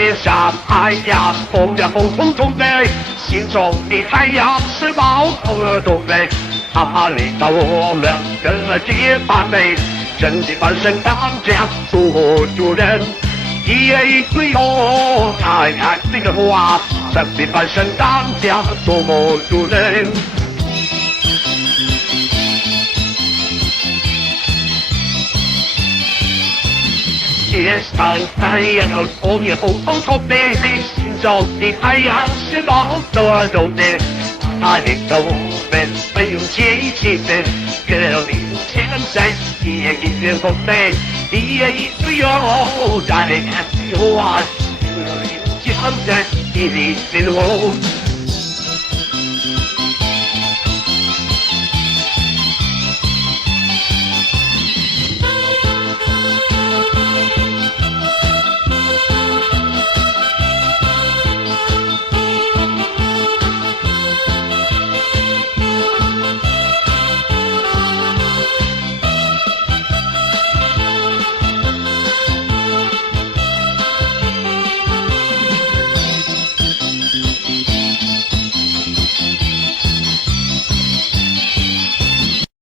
面上太阳，红呀红彤彤的，心中的太阳是毛头儿动的。领导我们的结伴美，真的翻身当家做主人。一夜一对哦，太太这个话，真的翻身当家做主人。天上太阳红也红彤彤的，心中的太阳是毛头儿动的。领导我们没有节气的，革命现在也一片红的，一夜一对哟，在看我，现在一里的我。